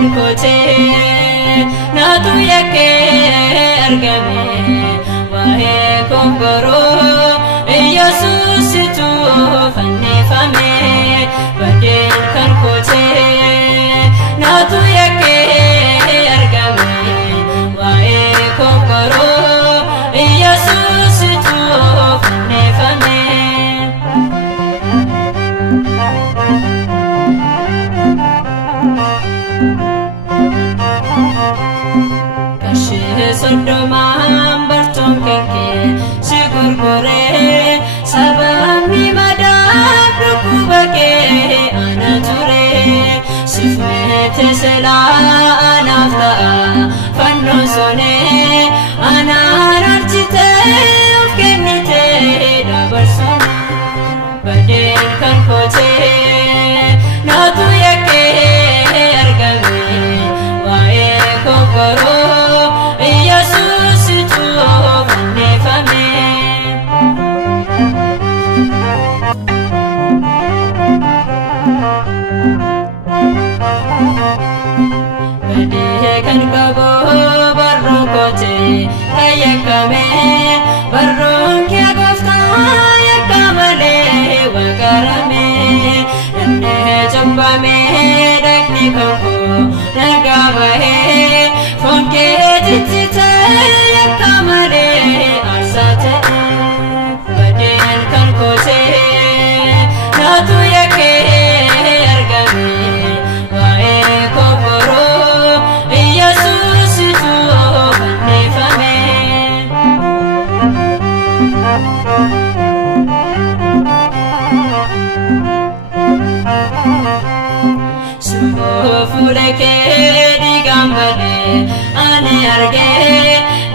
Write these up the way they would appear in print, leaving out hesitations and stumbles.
kan kote natu yakke argame wae kongoro Yesus tu fannifame badeen kan kote natu yakke argame wae kongoro Yesus tu fannifame Sodoma barton kake sigurgore sabami madab rukubake anature sifmete sela anafta fanno sone anarartite ufkenite dabarson badeen kan kote natu yakke argame wae kokoro kan kabo barron kote ayakame barron kya gofta yakamale wakarame enne jambame dakni kanko nagabahe fonke titite yakamale arsate badeen kan kote natu yakke argame wae kokoro Fureke digambale ane arge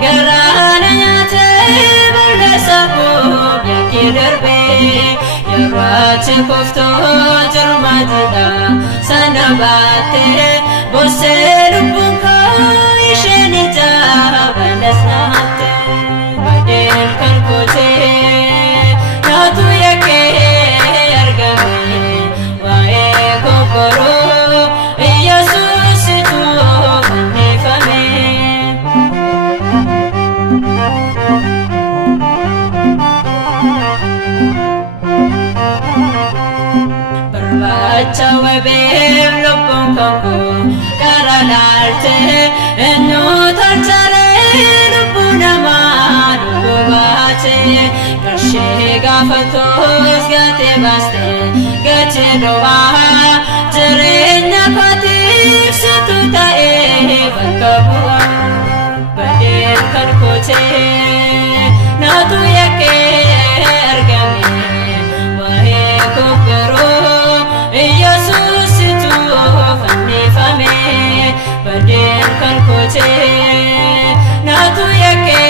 garana nyate balesa ko yake darbe yarwati kofto jarmadida sanabate bosse lubunka ishenita balasnate badeen kan kote natu yake argame wae kokoro Chawe beer lopon koko karalarte eno tarchare lopuna man lobate karshe gafatos gate baste gate doa terenya patif setuta bakabua badeen kan kote natu yakke argame wae kokoro Yesus tu fannifame badeen kan kote natu yakke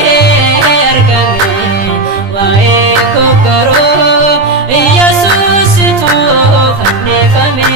argame wae kokoro Yesus tu fannifame